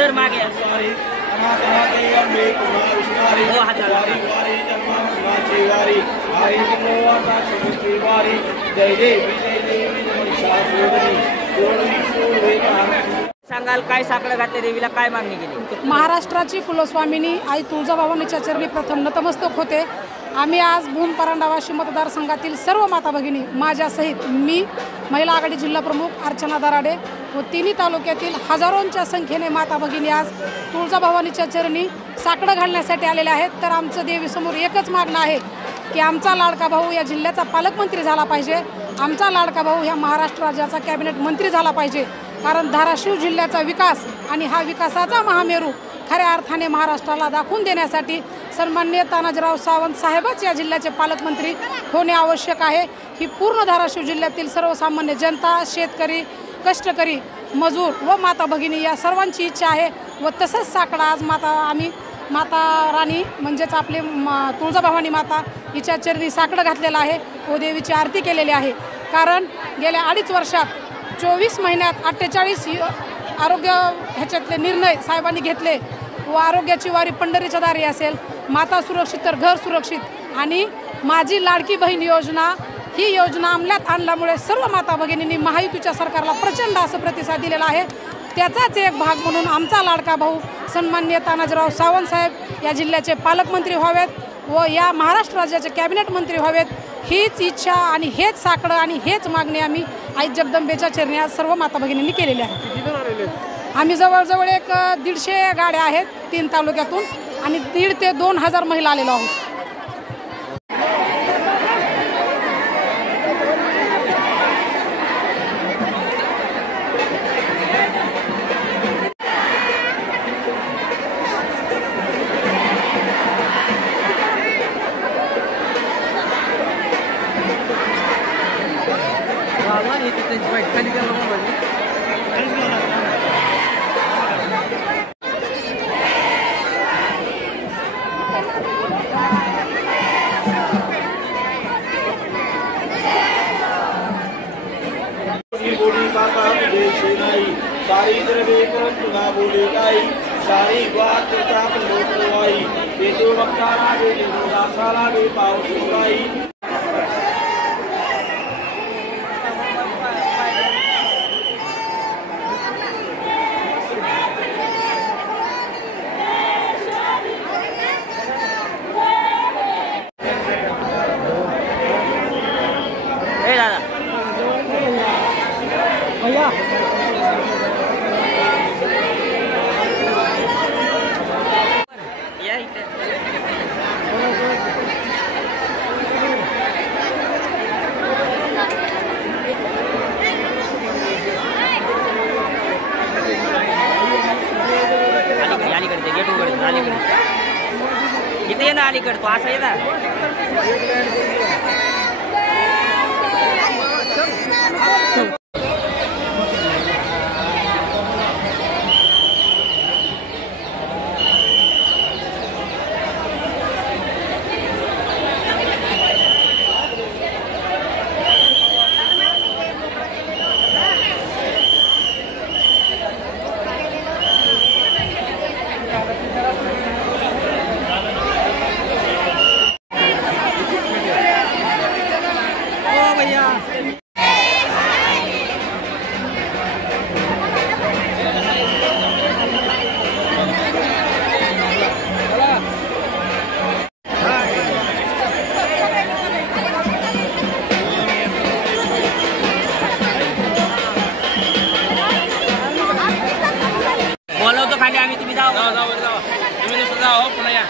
Sir मागे सांगाल काय साकडं घातले देवीला, काय मागणी केली? महाराष्ट्राची कुलस्वामिनी आई तुळजाभवानीच्या चरणी प्रथम नतमस्तक होते। आम्ही आज भूम परांडावाशी मतदारसंघातील सर्व माता भगिनी माझ्यासहित मी महिला आघाडी जिल्हा प्रमुख अर्चना दराडे व तिन्ही तालुक्यातील हजारोंच्या संख्येने माता भगिनी आज तुळजाभवानीच्या चरणी साकडं घालण्यासाठी आलेले आहेत। तर आमचं देवीसमोर एकच मागणं आहे की आमचा लाडका भाऊ या जिल्ह्याचा पालकमंत्री झाला पाहिजे, आमचा लाडका भाऊ ह्या महाराष्ट्र राज्याचा कॅबिनेट मंत्री झाला पाहिजे। कारण धाराशिव जिल्ह्याचा विकास आणि हा विकासाचा महामेरू खऱ्या अर्थाने महाराष्ट्राला दाखवून देण्यासाठी सन्माननीय तानाजीराव सावंत साहेबच या जिल्ह्याचे पालकमंत्री होणे आवश्यक आहे। ही पूर्ण धाराशिव जिल्ह्यातील सर्वसामान्य जनता, शेतकरी, कष्टकरी, मजूर व माता भगिनी या सर्वांची इच्छा आहे व तसंच साकडा आज आम्ही माता राणी म्हणजेच आपले तुळजाभवानी माता हिच्या चरणी साकडं घातलेलं आहे व देवीची आरती केलेली आहे। कारण गेल्या 2.5 वर्षात 24 महिन्यात 48 आरोग्य ह्याच्यातले निर्णय साहेबांनी घेतले व आरोग्याची वारी पंढरीच्या दारी असेल, माता सुरक्षित तर घर सुरक्षित आणि माझी लाडकी बहीण योजना ही योजना अंमलात आणल्यामुळे सर्व माता भगिनींनी महायुतीच्या सरकारला प्रचंड असं प्रतिसाद दिलेला आहे। त्याचाच एक भाग म्हणून आमचा लाडका भाऊ सन्माननीय तानाजीराव सावंत साहेब या जिल्ह्याचे पालकमंत्री व्हावेत व या महाराष्ट्र राज्याचे कॅबिनेट मंत्री व्हावेत हीच इच्छा आणि हेच साकडं आणि हेच मागणी आम्ही आई जगदंबेच्या चरणी आज सर्व माता भगिनींनी केलेली आहे। आम्ही जवळजवळ 150 गाड्या आहेत 3 तालुक्यातून आणि 1,500 ते 2,000 महिला आलेलो आहोत। सारी द्रव्य तुला बोले गाई सारी बात प्राप्त लोकवाई ये तो वक्तारा वे साला वे पाव सुराई भैया अलीकडे गेट उघड अलीकडे इथे ये ना अलीकडे तो असं ये ना बोलवतो खाली आम्ही, तुम्ही जाओ जाओ जाओ तुम्ही नुसतं जाओ पुन्हा या